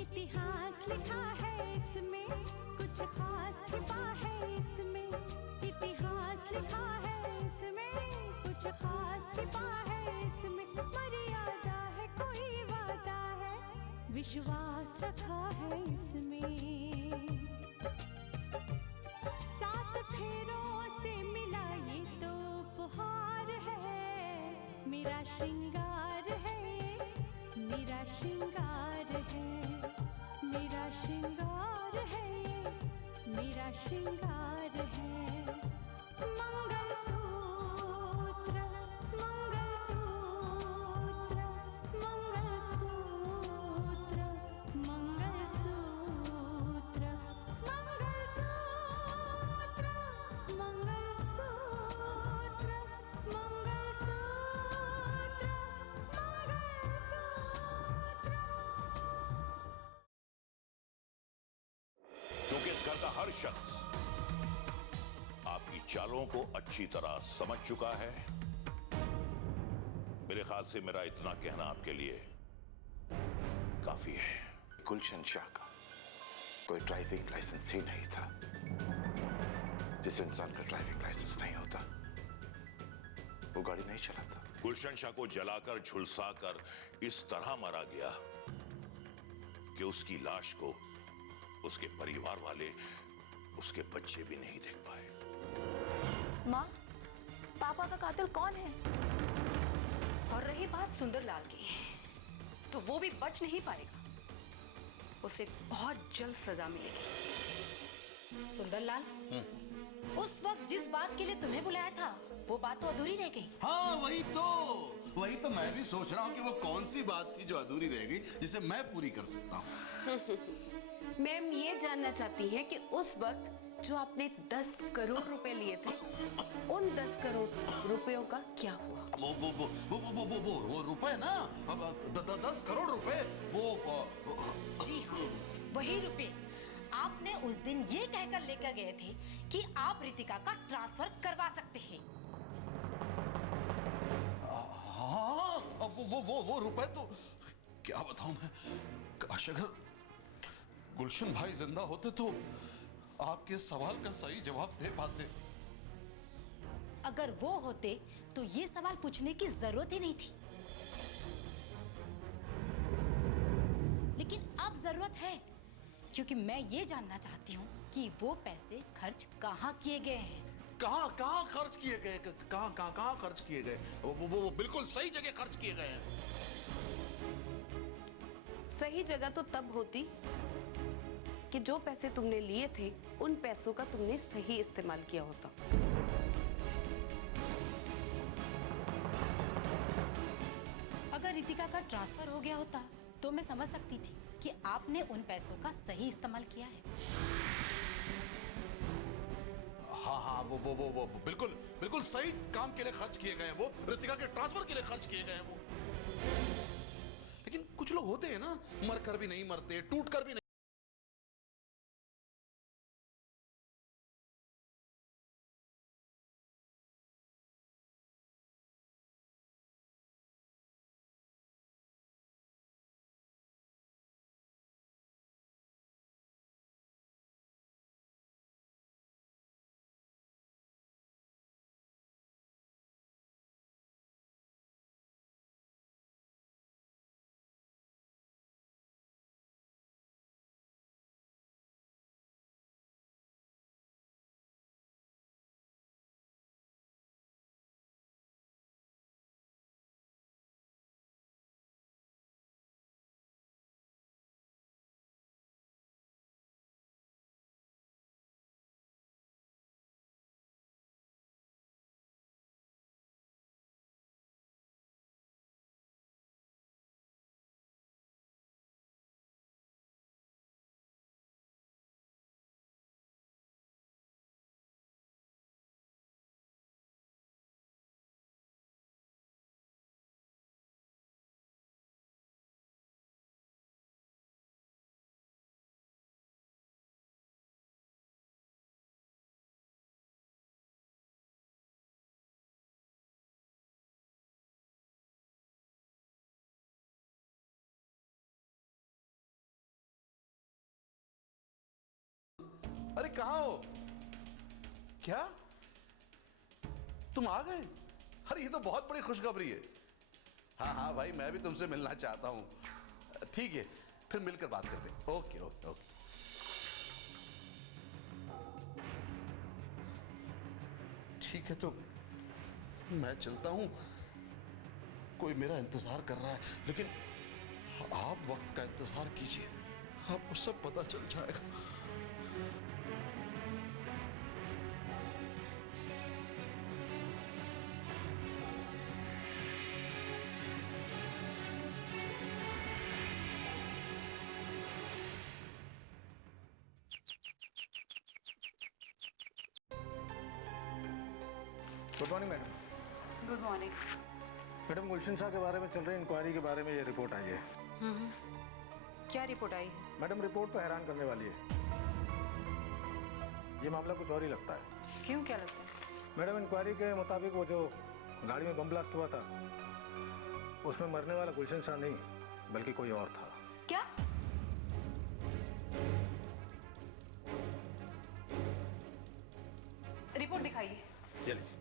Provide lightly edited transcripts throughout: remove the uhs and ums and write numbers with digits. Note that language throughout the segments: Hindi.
इतिहास लिखा है इसमें, कुछ खास छिपा है इसमें। इतिहास लिखा है इसमें, कुछ खास छिपा है इसमें। मर्यादा है, कोई वादा है, विश्वास रखा है इसमें। सात फेरों से मिला ये तो उपहार है, मेरा श्रृंगार है, मेरा श्रृंगार है, मेरा श्रृंगार है, मेरा श्रृंगार है। मंगलसूत्र, मंगलसूत्र, मंगलसूत्र, मंगलसूत्र, मंगलसूत्र, मंगलसूत्र, क्योंकि इस घर का हर शख्स आपकी चालों को अच्छी तरह समझ चुका है। मेरे ख्याल से मेरा इतना कहना आपके लिए काफी है। गुलशन शाह का कोई ड्राइविंग लाइसेंस ही नहीं था। जिस इंसान का ड्राइविंग लाइसेंस नहीं होता वो गाड़ी नहीं चलाता। गुलशन शाह को जलाकर झुलसाकर इस तरह मारा गया कि उसकी लाश को उसके परिवार वाले, उसके बच्चे भी नहीं देख पाए। माँ, पापा का कातिल कौन है? और रही बात सुंदरलाल की, तो वो भी बच नहीं पाएगा। उसे बहुत जल्द सजा मिलेगी। सुंदरलाल, उस वक्त जिस बात के लिए तुम्हें बुलाया था वो बात तो अधूरी रह गई। हाँ वही तो मैं भी सोच रहा हूँ कि वो कौन सी बात थी जो अधूरी रह गई जिसे मैं पूरी कर सकता हूँ। मैम ये जानना चाहती है कि उस वक्त जो आपने 10 करोड़ रुपए लिए थे, उन 10 करोड़ रुपयों का क्या हुआ? वो रुपए ना, 10 करोड़ रुपए, वो जी हाँ, वही रुपए आपने उस दिन ये कहकर लेकर गए थे कि आप रितिका का ट्रांसफर करवा सकते हैं। हाँ, वो रुपए तो क्या बताऊं मैं। काश अगर गुलशन भाई जिंदा होते तो आपके सवाल का सही जवाब दे पाते। अगर वो होते तो ये सवाल पूछने की जरूरत ही नहीं थी। लेकिन अब जरूरत है, क्योंकि मैं ये जानना चाहती हूँ कि वो पैसे खर्च कहाँ किए गए हैं। कहाँ खर्च किए गए? कहाँ खर्च किए गए? वो बिल्कुल सही जगह खर्च किए गए हैं। सही जगह तो तब होती कि जो पैसे तुमने लिए थे उन पैसों का तुमने सही इस्तेमाल किया होता। अगर रितिका का ट्रांसफर हो गया होता तो मैं समझ सकती थी कि आपने उन पैसों का सही इस्तेमाल किया है। हाँ वो बिल्कुल सही काम के लिए खर्च किए गए हैं। वो रितिका के ट्रांसफर के लिए खर्च किए गए हैं वो। लेकिन कुछ लोग होते हैं ना, मरकर भी नहीं मरते, टूट कर भी नहीं। अरे कहाँ हो? क्या तुम आ गए? अरे ये तो बहुत बड़ी खुशखबरी है। हाँ हाँ भाई, मैं भी तुमसे मिलना चाहता हूँ। ठीक है, फिर मिलकर बात करते हैं। Okay okay okay. ठीक है, तो मैं चलता हूँ। कोई मेरा इंतजार कर रहा है, लेकिन आप वक्त का इंतजार कीजिए, आपको सब पता चल जाएगा। Good morning madam. Good morning. Madam, Gulshan Shah के बारे में चल रही इंक्वायरी के बारे में ये रिपोर्ट आई है। क्या रिपोर्ट आई है? मैडम, रिपोर्ट तो हैरान करने वाली है। ये मामला कुछ और ही लगता है। क्यों, क्या लगता है? मैडम, इंक्वायरी के मुताबिक वो जो गाड़ी में बम ब्लास्ट हुआ था, उसमें मरने वाला गुलशन शाह नहीं बल्कि कोई और था। क्या? रिपोर्ट दिखाइए। चलिए।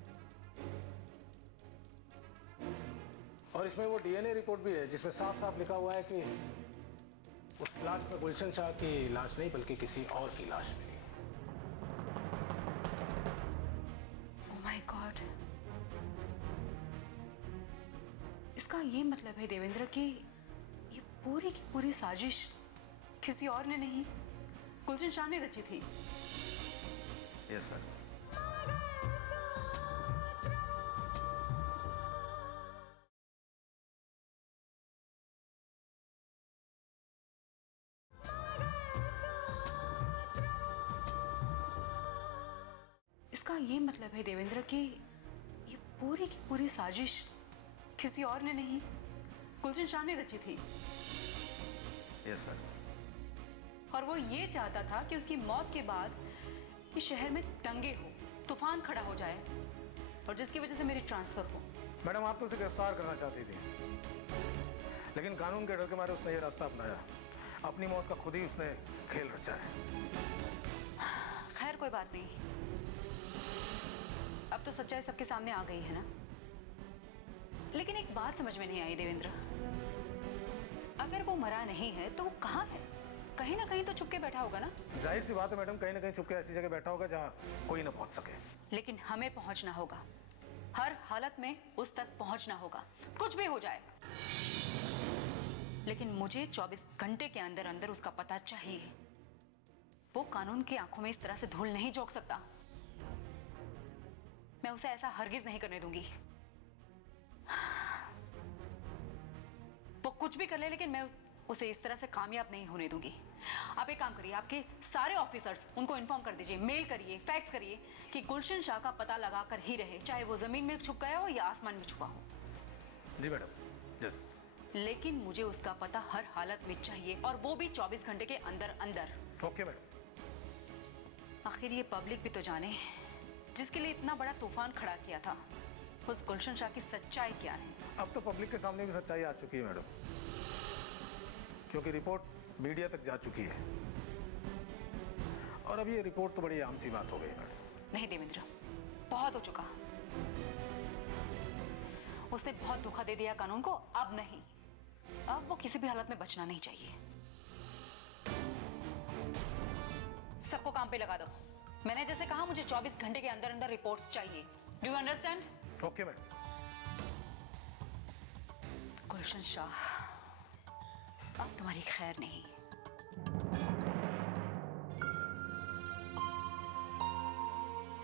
और इसमें वो डीएनए रिपोर्ट भी है जिसमें साफ साफ लिखा हुआ है कि उस लाश में गुलशन शाह की लाश नहीं बल्कि किसी और की लाश मिली। Oh my God. इसका ये मतलब है देवेंद्र कि ये पूरी की पूरी साजिश किसी और ने नहीं, गुलशन शाह ने रची थी। Yes sir. इसका ये मतलब है देवेंद्र कि ये पूरी की पूरी साजिश किसी और ने नहीं, गुलशन शाह ने रची थी। Yes sir. और वो ये चाहता था कि उसकी मौत के बाद इस शहर में दंगे हो, तूफान खड़ा हो जाए और जिसकी वजह से मेरी ट्रांसफर हो। मैडम, आप तो उसे गिरफ्तार करना चाहती थी, लेकिन कानून के डर के मारे उसने ये रास्ता अपनाया। अपनी मौत का खुद ही उसने खेल रचा है। खैर, कोई बात नहीं। अब तो सच्चाई सबके सामने आ गई है ना। लेकिन एक बात समझ में नहीं आई देवेंद्र, अगर वो मरा नहीं है तो वो कहाँ है? कहीं ना कहीं तो छुपके बैठा होगा ना। जाहिर सी बात है मैडम, कहीं ना कहीं छुपके ऐसी जगह बैठा होगा जहाँ कोई ना पहुंच सके। लेकिन हमें पहुंचना होगा, हर हालत में उस तक पहुंचना होगा, कुछ भी हो जाए। लेकिन मुझे 24 घंटे के अंदर अंदर उसका पता चाहिए। वो कानून की आंखों में इस तरह से धूल नहीं झोंक सकता। मैं उसे ऐसा हरगिज नहीं करने दूंगी। वो कुछ भी कर ले, लेकिन मैं उसे इस तरह से कामयाब नहीं होने दूंगी। आप एक काम करिए, आपके सारे ऑफिसर्स उनको इन्फॉर्म कर दीजिए, मेल करिए, फैक्स करिए कि गुलशन शाह का पता लगा कर ही रहे, चाहे वो जमीन में छुप गया हो या आसमान में छुपा हो। जी मैडम। यस। लेकिन मुझे उसका पता हर हालत में चाहिए, और वो भी 24 घंटे के अंदर अंदर। Okay madam. आखिर ये पब्लिक भी तो जाने, जिसके लिए इतना बड़ा तूफान खड़ा किया था, उस गुलशन शाह की सच्चाई क्या है। अब तो पब्लिक के सामने भी सच्चाई आ चुकी है मैडम, क्योंकि रिपोर्ट मीडिया तक जा चुकी है। और अब ये रिपोर्ट तो बड़ी आम सी बात हो गई मैडम। नहीं देवेंद्र, बहुत हो चुका। उसने बहुत धोखा दे दिया कानून को। अब नहीं, अब वो किसी भी हालत में बचना नहीं चाहिए। सबको काम पे लगा दो। मैंने जैसे कहा, मुझे 24 घंटे के अंदर अंदर रिपोर्ट्स चाहिए। Do you understand? Okay madam. Gulshan Shah, अब तुम्हारी खैर नहीं।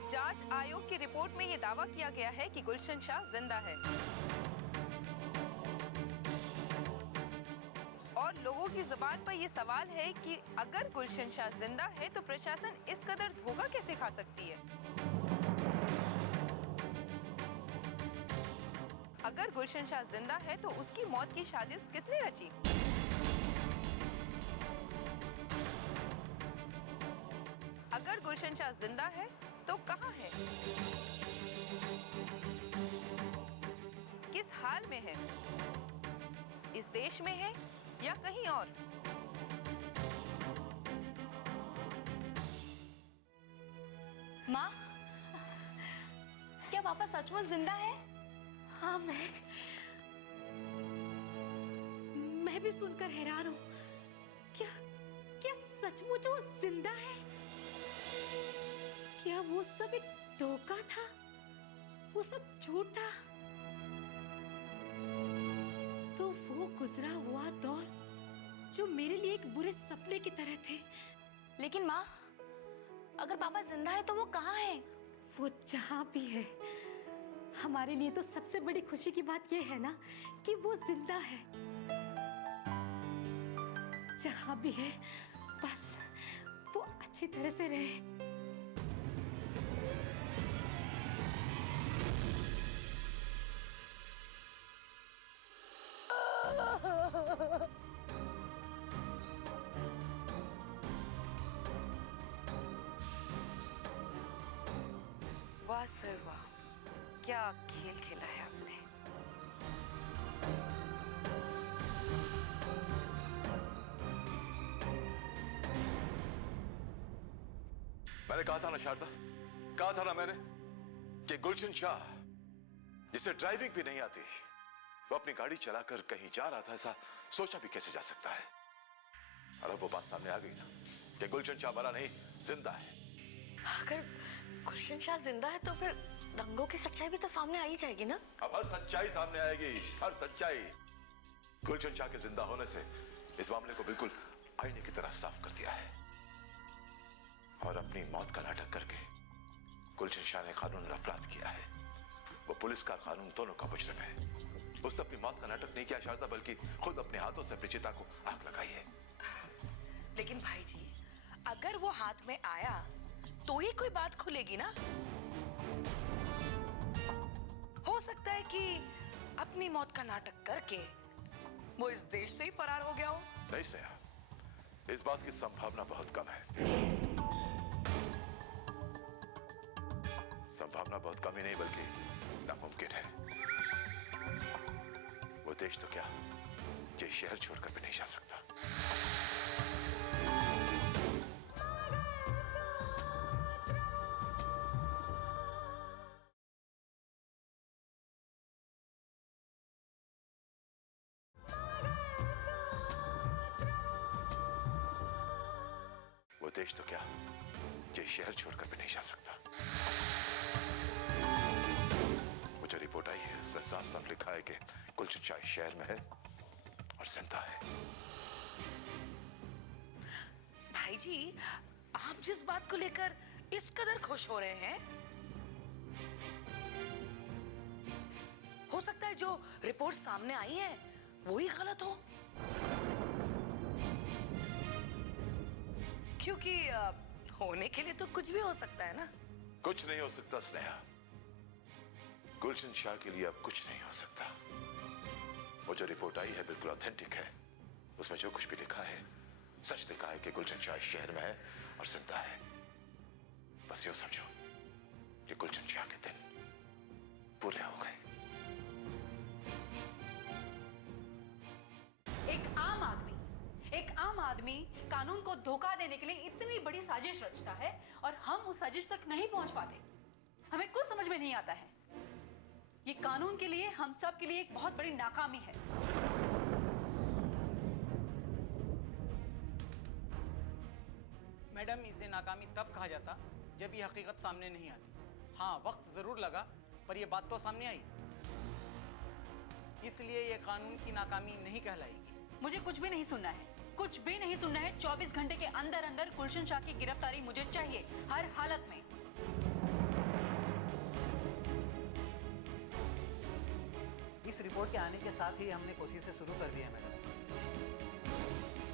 जांच आयोग की रिपोर्ट में यह दावा किया गया है कि गुलशन शाह जिंदा है और लोगों की जुबान पर यह सवाल है कि अगर गुलशन शाह जिंदा है तो प्रशासन इस कदर धोखा कैसे खा सकती है। अगर गुलशन शाह जिंदा है तो उसकी मौत की साजिश किसने रची? अगर गुलशन शाह जिंदा है तो कहाँ है, किस हाल में है, इस देश में है या कहीं और? माँ, क्या पापा सचमुच जिंदा है? हाँ मैं भी सुनकर हैरान हूँ। क्या क्या सचमुच वो जिंदा है? क्या वो सब एक धोखा था? वो सब झूठ था? तो वो गुजरा हुआ दौर जो मेरे लिए एक बुरे सपने की तरह थे। लेकिन माँ, अगर पापा जिंदा है तो वो कहाँ है? वो जहां भी है, हमारे लिए तो सबसे बड़ी खुशी की बात यह है ना कि वो जिंदा है। जहां भी है, बस वो अच्छी तरह से रहे। वाह सर वाह, क्या खेल खेला है आपने। मैंने कहा था ना शारदा, कहा था ना मैंने कि गुलशन शाह, जिसे ड्राइविंग भी नहीं आती, वो अपनी गाड़ी चलाकर कहीं जा रहा था, ऐसा सोचा भी कैसे जा सकता है। और अब वो बात सामने आ गई ना कि गुलशन शाह मरा नहीं, जिंदा है। अगर गुलशन शाह जिंदा है तो फिर दंगों की सच्चाई भी तो सामने आ ही जाएगी ना? अब हर सच्चाई सामने आएगी, हर सच्चाई। गुलशन शाह के जिंदा होने से इस मामले को बिल्कुल आईने की तरह साफ कर दिया है। और अपनी मौत का नाटक करके गुलशन शाह ने कानून अपराध किया है। वो पुलिस का कानून दोनों का मुजरिम है। उसने अपनी मौत का नाटक नहीं किया शारदा, बल्कि खुद अपने हाथों से अपनी चिता को आग लगाई है। लेकिन भाई जी, अगर वो हाथ में आया तो ही कोई बात खुलेगी ना। हो सकता है कि अपनी मौत का नाटक करके वो इस देश से ही फरार हो गया हो। नहीं स्नेहा, इस बात की संभावना बहुत कम है। संभावना बहुत कम ही नहीं बल्कि नामुमकिन है। वो देश तो क्या, ये शहर छोड़कर भी नहीं जा सकता। वो देश तो क्या, ये शहर छोड़कर भी नहीं जा सकता। वो जो रिपोर्ट आई है उसमें साफ साफ लिखा है कि गुलशन शाह इस शहर में है और जिंदा है। भाई जी, आप जिस बात को लेकर इस कदर खुश हो रहे हैं, हो सकता है जो रिपोर्ट सामने आई है वो ही गलत हो। क्योंकि होने के लिए तो कुछ भी हो सकता है ना। कुछ नहीं हो सकता स्नेहा, गुलशन शाह के लिए अब कुछ नहीं हो सकता। वो जो रिपोर्ट आई है बिल्कुल ऑथेंटिक है। उसमें जो कुछ भी लिखा है सच लिखा है कि गुलशन शाह इस शहर में है और जिंदा है। बस यूं समझो कि गुलशन शाह के दिन पूरे हो गए। एक आम आदमी कानून को धोखा देने के लिए इतनी बड़ी साजिश रचता है और हम उस साजिश तक नहीं पहुंच पाते। हमें कुछ समझ में नहीं आता है। ये कानून के लिए, हम सब के लिए एक बहुत बड़ी नाकामी है। मैडम, इसे नाकामी तब कहा जाता जब ये हकीकत सामने नहीं आती। हाँ, वक्त जरूर लगा पर यह बात तो सामने आई, इसलिए ये कानून की नाकामी नहीं कहलाएगी। मुझे कुछ भी नहीं सुनना है, कुछ भी नहीं सुनना है। 24 घंटे के अंदर अंदर गुलशन शाह की गिरफ्तारी मुझे चाहिए, हर हालत में। इस रिपोर्ट के आने के साथ ही हमने कोशिशें शुरू कर दी है मैडम,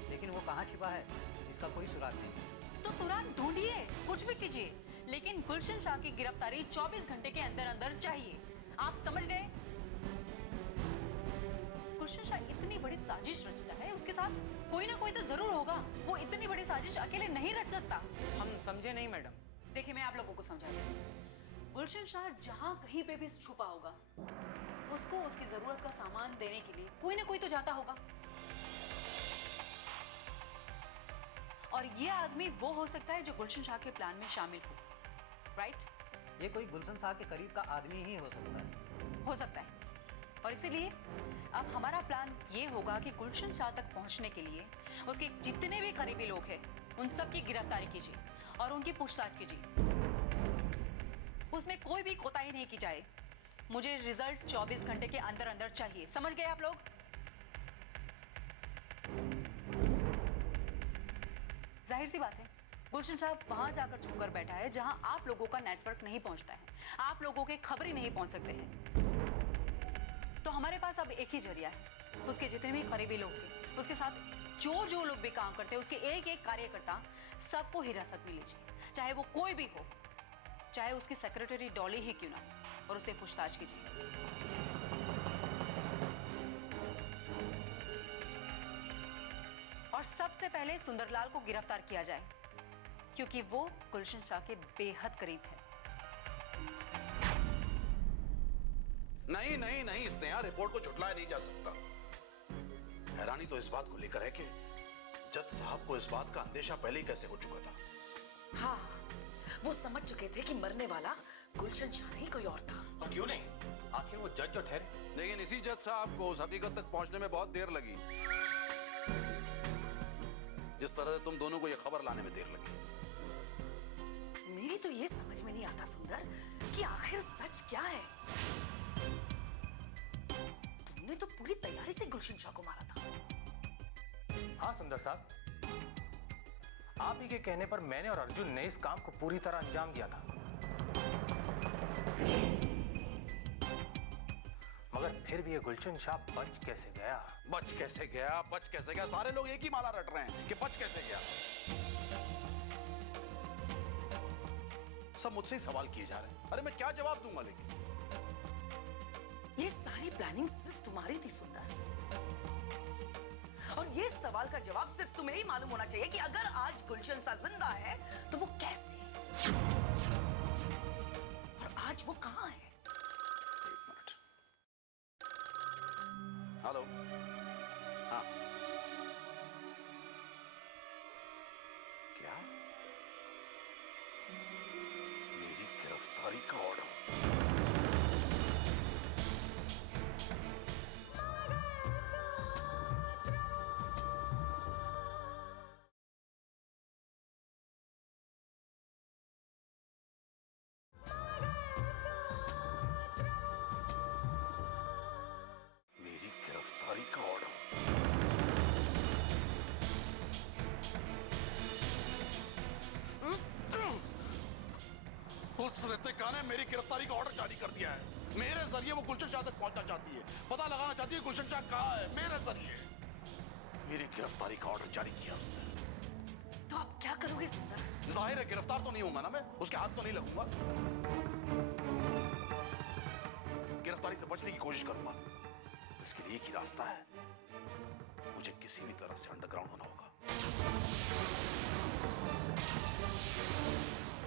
लेकिन वो कहाँ छिपा है इसका कोई सुराग नहीं। तो सुराग ढूंढिए, कुछ भी कीजिए, लेकिन गुलशन शाह की गिरफ्तारी 24 घंटे के अंदर अंदर चाहिए। आप समझ गए? गुलशन शाह इतनी बड़ी साजिश रचता है, उसके साथ कोई ना कोई तो जरूर होगा। वो इतनी बड़ी साजिश अकेले नहीं रच सकता। हम समझे नहीं मैडम। देखिए, मैं आप लोगों को समझाती हूँ। गुलशन शाह जहां कहीं पे भी छुपा होगा, उसको उसकी जरूरत का सामान देने के लिए कोई ना कोई तो जाता होगा। और ये आदमी वो हो सकता है जो गुलशन शाह के प्लान में शामिल हो। राइट? ये कोई गुलशन शाह के करीब का आदमी ही हो सकता है। हो सकता है, और इसीलिए अब हमारा प्लान ये होगा कि गुलशन शाह तक पहुंचने के लिए उसके जितने भी करीबी लोग हैं उन सब की गिरफ्तारी कीजिए और उनकी पूछताछ कीजिए। उसमें कोई भी कोताही नहीं की जाए। मुझे रिजल्ट 24 घंटे के अंदर अंदर चाहिए, समझ गए आप लोग? जाहिर सी बात है, गुलशन शाह वहां जाकर छुपकर बैठा है जहां आप लोगों का नेटवर्क नहीं पहुंचता है, आप लोगों के खबर ही नहीं पहुंच सकते हैं। तो हमारे पास अब एक ही जरिया है, उसके जितने भी करीबी लोग थे, उसके साथ जो लोग भी काम करते हैं, उसके एक एक कार्यकर्ता, सबको हिरासत में लीजिए, चाहे वो कोई भी हो, चाहे उसकी सेक्रेटरी डॉली ही क्यों ना, और उससे पूछताछ कीजिए। और सबसे पहले सुंदरलाल को गिरफ्तार किया जाए, क्योंकि वो गुलशन शाह के बेहद करीब है। नहीं नहीं नहीं, स्नेहा, रिपोर्ट को झुटलाया नहीं जा सकता। हैरानी तो इस बात को लेकर है कि जज साहब को इस बात का अंदेशा पहले ही कैसे हो चुका था। हाँ, वो समझ चुके थे कि मरने वाला गुलशन शाह नहीं कोई और था। और क्यों नहीं, आखिर वो जज जो ठहरे। लेकिन इसी जज साहब को उस हकीकत तक पहुंचने में बहुत देर लगी, जिस तरह से तुम दोनों को यह खबर लाने में देर लगी। मेरी तो ये समझ में नहीं आता सुंदर कि आखिर सच क्या है। तुमने तो पूरी तैयारी से गुलशन शाह को मारा था। हाँ सुंदर साहब, आप ही के कहने पर मैंने और अर्जुन ने इस काम को पूरी तरह अंजाम दिया था, मगर फिर भी ये गुलशन शाह बच कैसे गया? बच कैसे गया, बच कैसे गया? सारे लोग एक ही माला रट रहे हैं कि बच कैसे गया। सब मुझसे ही सवाल किए जा रहे हैं। अरे मैं क्या जवाब दूंगा? लेकिन ये सारी प्लानिंग सिर्फ तुम्हारी थी सुंदर, और ये सवाल का जवाब सिर्फ तुम्हें ही मालूम होना चाहिए कि अगर आज गुलशन शाह जिंदा है तो वो कैसे, और आज वो कहां है? एक मिनट। हेलो। हाँ, क्या? मेरी गिरफ्तारी का ऑर्डर? मेरी गिरफ्तारी का ऑर्डर? उस रितिका ने मेरी गिरफ्तारी का ऑर्डर जारी कर दिया है। मेरे जरिए वो गुलशन शाह तक पहुंचना चाहती है, पता लगाना चाहती है गुलशन शाह कहाँ है। मेरे जरिए मेरी गिरफ्तारी का ऑर्डर जारी किया उसने। तो आप क्या करोगे सुंदर? जाहिर है गिरफ्तार तो नहीं होगा ना मैं, उसके हाथ तो नहीं लगूंगा। गिरफ्तारी से बचने की कोशिश करूंगा। इसके लिए एक ही रास्ता है, मुझे किसी भी तरह से अंडरग्राउंड होना होगा,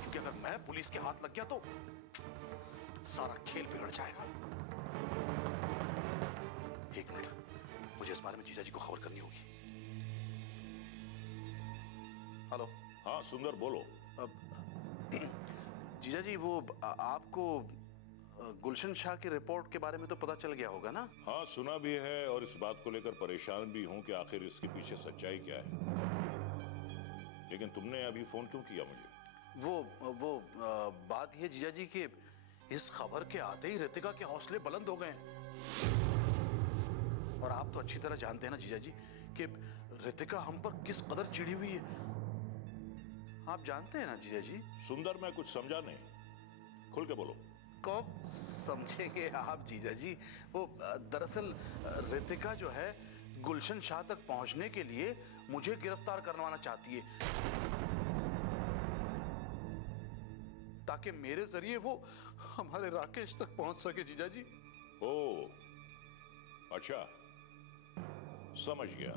क्योंकि अगर मैं पुलिस के हाथ लग गया तो सारा खेल बिगड़ जाएगा। एक मिनट, मुझे इस बारे में जीजा जी को खबर करनी होगी। हेलो। हाँ सुंदर, बोलो। जीजा जी, वो आपको गुलशन शाह की रिपोर्ट के बारे में तो पता चल गया होगा ना? हाँ सुना भी है, और इस बात को लेकर परेशान भी हूं कि आखिर इसके पीछे सच्चाई क्या है। लेकिन तुमने अभी फोन क्यों किया मुझे? वो बात यह जीजा जी कि इस खबर के आते ही रितिका के हौसले बुलंद हो गए। और आप तो अच्छी तरह जानते हैं ना जीजा जी कि रितिका हम पर किस कदर चिढ़ी हुई है। आप जानते हैं ना जीजा जी। सुंदर, मैं कुछ समझा नहीं, खुल के बोलो। कब समझेंगे आप जीजा जी? वो दरअसल रितिका जो है गुलशन शाह तक पहुंचने के लिए मुझे गिरफ्तार करवाना चाहती है, ताकि मेरे जरिए वो हमारे राकेश तक पहुंच सके जीजा जी। ओ, अच्छा, समझ गया।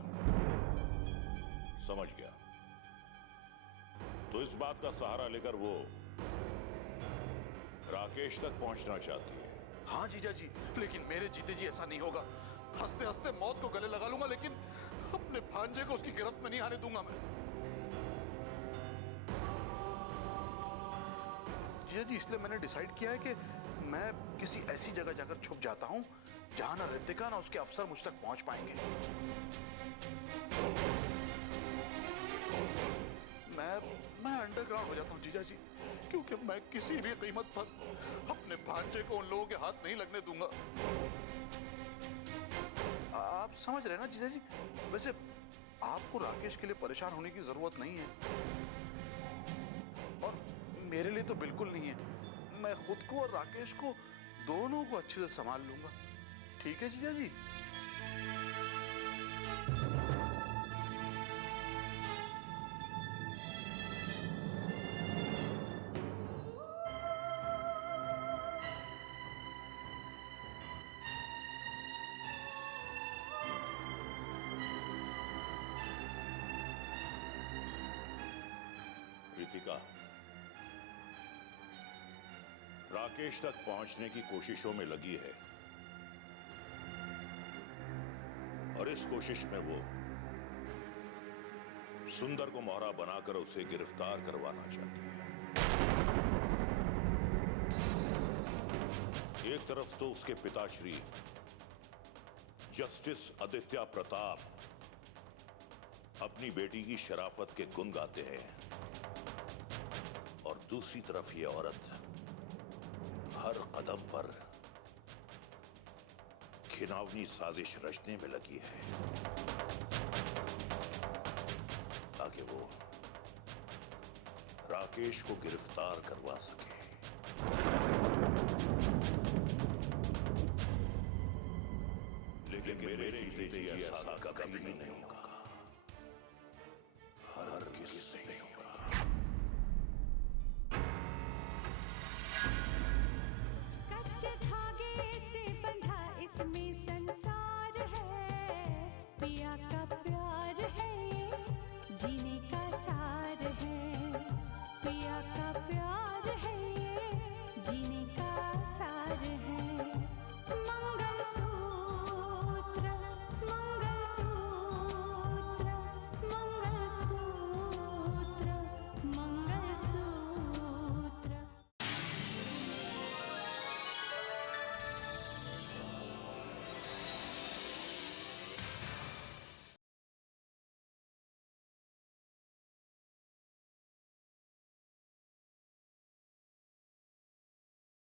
तो इस बात का सहारा लेकर वो राकेश तक पहुंचना चाहती है? हाँ जीजा जी, लेकिन मेरे जीते जी ऐसा नहीं होगा। हंसते हंसते मौत को गले लगा लूंगा, लेकिन अपने भांजे को उसकी गिरफ्त में नहीं आने दूंगा मैं। जीजा जी, इसलिए मैंने डिसाइड किया है कि मैं किसी ऐसी जगह जाकर छुप जाता हूँ जहां ना रितिका ना उसके अफसर मुझ तक पहुंच पाएंगे। मैं अंडरग्राउंड हो जाता हूँ जीजा जी, क्योंकि मैं किसी भी कीमत पर अपने भांजे को उन लोगों के हाथ नहीं लगने दूंगा। आप समझ रहे हैं ना जीजा जी? वैसे आपको राकेश के लिए परेशान होने की जरूरत नहीं है, और मेरे लिए तो बिल्कुल नहीं है। मैं खुद को और राकेश को दोनों को अच्छे से संभाल लूंगा। ठीक है जीजा जी? रितिका राकेश तक पहुंचने की कोशिशों में लगी है, और इस कोशिश में वो सुंदर को मोहरा बनाकर उसे गिरफ्तार करवाना चाहती है। एक तरफ तो उसके पिताश्री जस्टिस आदित्य प्रताप अपनी बेटी की शराफत के गुण गाते हैं, और दूसरी तरफ ये औरत हर कदम पर घिनौनी साजिश रचने में लगी है ताकि वो राकेश को गिरफ्तार करवा सके। लेकिन मेरे जीते जी ऐसा कभी नहीं